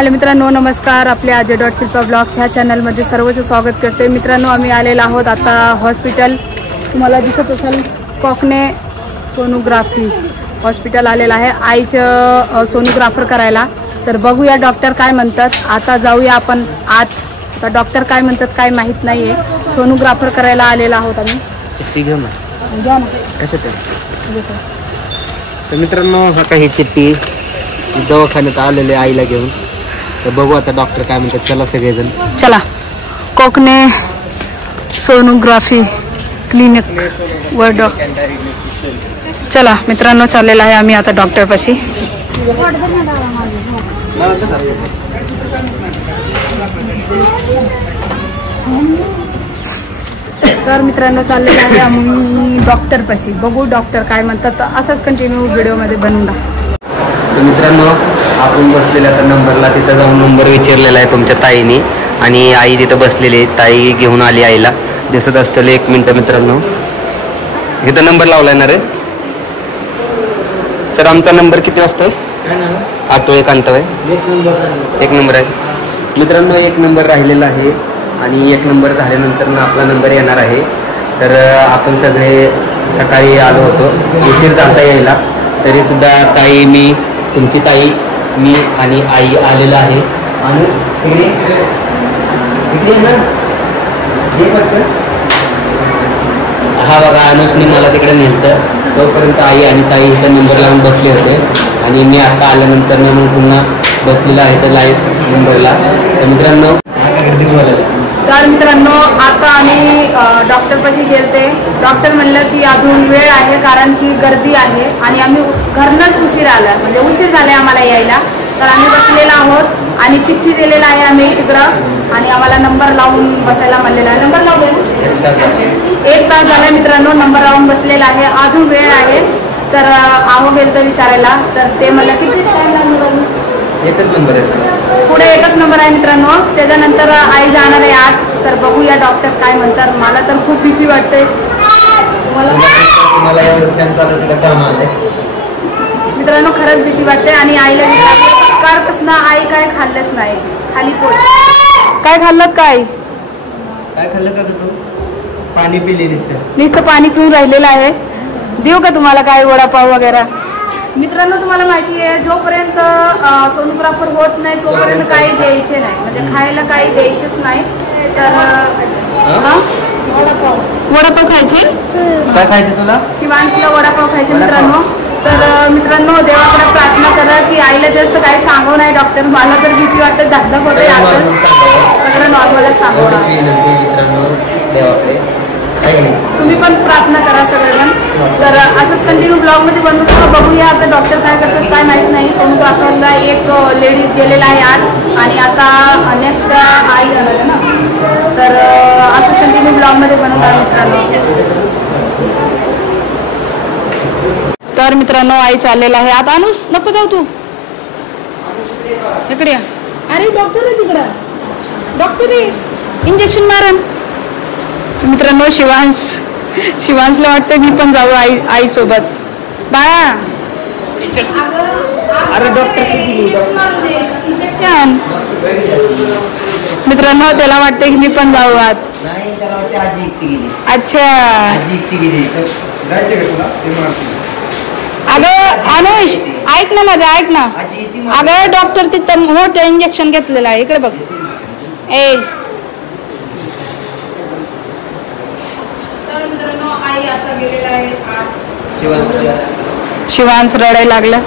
Hello मित्रांनो, नमस्कार. आपल्या अजय डॉट शिल्पा ब्लॉग्स ह्या चॅनलमध्ये सर्वांचं स्वागत करते. मित्रांनो, आम्ही आलेलो आहोत आता हॉस्पिटल. तुम्हाला दिसत असेल कोकणे सोनोग्राफी हॉस्पिटल आलेलं आहे आईचं सोनोग्राफर करायला. तर बघूया डॉक्टर काय म्हणतात. आता जाऊया आपण आत. तर डॉक्टर काय म्हणतात काय माहीत नाही आहे. सोनोग्राफर करायला आलेलो आहोत आम्ही. चिठ्ठी घेऊ ना. घ्या ना. कशात आहे? तर मित्रांनो, हा काही चिठ्ठी दवाखान्यात आलेले आईला घेऊन. तर बघू आता डॉक्टर काय म्हणतात. चला सगळेजण चला. कोकणे सोनोग्राफी क्लिनिक वर चला मित्रांनो, चाललेला आहे आम्ही आता डॉक्टरपाशी. तर मित्रांनो, चाललेलं आहे आम्ही डॉक्टरपाशी. बघू डॉक्टर काय म्हणतात. असंच कंटिन्यू व्हिडिओमध्ये बनवून टाक. तर मित्रांनो, आपण बसलेल्या आता नंबरला तिथं जाऊन नंबर विचारलेला आहे तुमच्या ताईने. आणि आई तिथं बसलेली आहे. ताई घेऊन आली आईला. दिसत असतील. 1 मिनटं मित्रांनो, इथं नंबर लावला येणार आहे. सर, आमचा नंबर किती वाजता आहे? आतो एक अंत आहे. 1 नंबर आहे मित्रांनो. 1 नंबर राहिलेला आहे. आणि 1 नंबर झाल्यानंतर ना आपला नंबर येणार आहे. तर आपण सगळे सकाळी आलो होतो. उशीर झाला यायला. तरीसुद्धा ताई, मी, तुमची ताई, मी आणि आई आलेला आहे. आणि हा बघा, अनुषने मला तिकडे नेलं. तोपर्यंत आई आणि ताईचा नंबर लावून बसले होते. आणि मी आता आल्यानंतर ना मग पुन्हा बसलेला आहे त्या लाईव्ह नंबरला. तर मित्रांनो, तर मित्रांनो, आता आम्ही डॉक्टरपाशी गेलते. डॉक्टर म्हणलं की अजून वेळ आहे कारण की गर्दी आहे. आणि आम्ही घरनंच उशीर आला, म्हणजे उशीर झाला आम्हाला यायला. तर आम्ही बसलेला आहोत आणि चिठ्ठी दिलेला आहे आम्ही तिकडं. आणि आम्हाला नंबर लावून बसायला म्हणलेला आहे. नंबर लावले 1 तास झाला मित्रांनो. नंबर लावून बसलेला आहे. अजून वेळ आहे. तर आहो गेलं तर विचारायला. तर ते म्हणलं किती टाईम लागणार. एकच नंबर आहे पुढे. एकच नंबर आहे मित्रांनो. त्याच्यानंतर आई जाणार आहे आत. तर बघूया डॉक्टर काय म्हणतात. मला तर खूप भीती वाटते. मित्रांनो, खरंच भीती वाटते. आणि आईला विचारलं सकाळपासून आई काय खाल्लंच नाही. खाली पोट. काय खाल्लं? काय खाल्लं का तू? पाणी पिले नुसतं पाणी पिऊन राहिलेलं आहे. देऊ का तुम्हाला काय वडापाव वगैरे? मित्रांनो, तुम्हाला माहिती आहे जोपर्यंत सोनोग्राफर होत नाही तोपर्यंत काही द्यायचे नाही, म्हणजे खायला काही द्यायचेच नाही. तर वडापाव खायचे. काय खायचं तुला? शिवांशला वडापाव खायचे मित्रांनो. तर मित्रांनो, देवाकडे प्रार्थना करा की आईला जास्त काही सांगू नाही. डॉक्टर, मला तर भीती वाटते, धगधग होते. सगळं नॉर्मलच सांगू. तुम्ही पण प्रार्थना करा सगळेजण. तर असंच कंटिन्यू ब्लॉगमध्ये बनवून बघूया आता डॉक्टर काय करतात काय माहीत नाही. सोनोग्राफरला एक लेडीज गेलेला आहे आत. आणि आता नेक्स्ट आई जाणार आहे ना. तर असंच कंटिन्यू ब्लॉगमध्ये बनवणार मित्रांनो. तर मित्रांनो, आई चाललेला आहे आता. अनुस, नको जाऊ तू. इकडे. अरे डॉक्टर आहे तिकडं. डॉक्टर आहे. इंजेक्शन मारा. मित्रांनो, शिवांशला वाटतं मी पण जाऊ आई सोबत. बाळा, अरे डॉक्टर इंजेक्शन. मित्रांनो, त्याला वाटतं की मी पण जाऊ आत. अच्छा. अगं अनुष, ऐक ना माझं, ऐक ना. अगं डॉक्टर तिथं मोठं इंजेक्शन घेतलेलं आहे. इकडे बघ. ए आई आता गेलेला आहे. शिवांश रडायला लागला.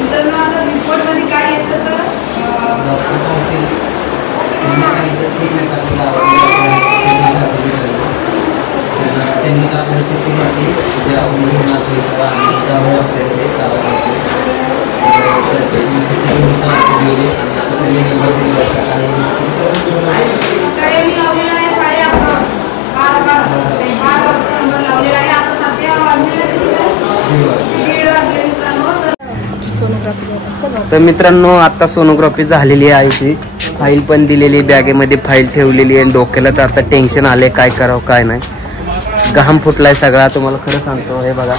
मित्रांनो, आता रिपोर्ट मध्ये काय येतं तर सकाळी आम्ही लावलेला आहे 11:30 वाजता नंबर लावलेला आहे. आता सध्या सोनोग्राफी. तर मित्रांनो, आता सोनोग्राफी झालेली आहे आईची. फाईल पण दिलेली, बॅगेमध्ये फाईल ठेवलेली आहे. डोक्याला तर आता टेन्शन आले काय करावं काय नाही. घाम फुटलाय सगळा. तुम्हाला खरं सांगतो, हे बघा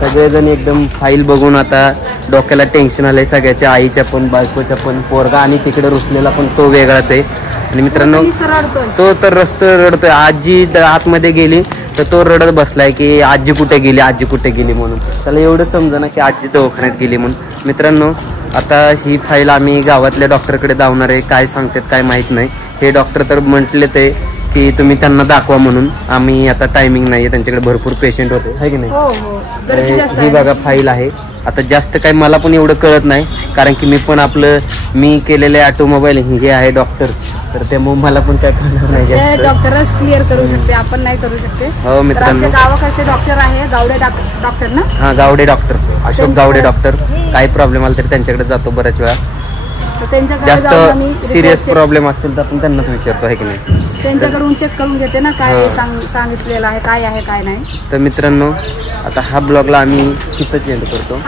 सगळेजण एकदम फाईल बघून आता डोक्याला टेन्शन आलंय सगळ्याच्या, आईच्या पण, बायकोच्या पण, पोरगा आणि तिकडे रुसलेला पण तो वेगळाच आहे. आणि मित्रांनो तो तर रडतोय. आजी आतमध्ये गेली तर तो रडत बसलाय की आजी कुठे गेली, आजी कुठे गेली म्हणून. त्याला एवढं समजा ना की आजी दवाखान्यात गेली म्हणून. मित्रांनो आता ही फाईल आम्ही गावातल्या डॉक्टरकडे धावणार आहे. काय सांगतात काय माहित नाही. हे डॉक्टर तर म्हटले ते की तुम्ही त्यांना दाखवा म्हणून. आम्ही आता टायमिंग नाहीये, त्यांच्याकडे भरपूर पेशंट होते आहे की नाही. ही बघा फाईल आहे. आता जास्त काही मला पण एवढं कळत नाही, कारण की मी केलेले ऑटोमोबाईल हे आहे डॉक्टर, तर त्यामुळे मला पण काय कळणार नाही. डॉक्टरच क्लिअर करू शकते, आपण नाही करू शकते. हो मित्रांनो, गावाकडचे डॉक्टर आहे गावडे डॉक्टर ना. हा गावडे डॉक्टर, अशोक गावडे डॉक्टर. काही प्रॉब्लेम आला तरी त्यांच्याकडे जातो बऱ्याच वेळा. जास्त सिरियस प्रॉब्लेम असतील तर आपण त्यांनाच विचारतो आहे की नाही. त्यांच्याकडून चेक करून घेते ना काय सांगितलेलं आहे, काय आहे काय नाही. तर मित्रांनो आता हा ब्लॉगला आम्ही इथंच एंड करतो,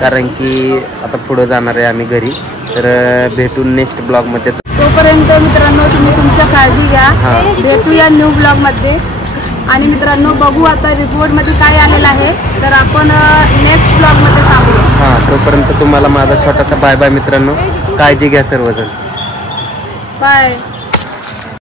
कारण की आता पुढे जाणार आहे आम्ही घरी. तर भेटू नेक्स्ट ब्लॉग मध्ये. तोपर्यंत मित्रांनो तुम्ही तुमच्या काळजी घ्या. भेटूया न्यू ब्लॉग मध्ये. आणि मित्रांनो बघू आता रिपोर्ट मध्ये काय आलेलं आहे, तर आपण नेक्स्ट ब्लॉग मध्ये सांगूया. तोपर्यंत तुम्हाला माझा छोटासा बाय बाय मित्रांनो. काळजी घ्या सर्वजण. बाय.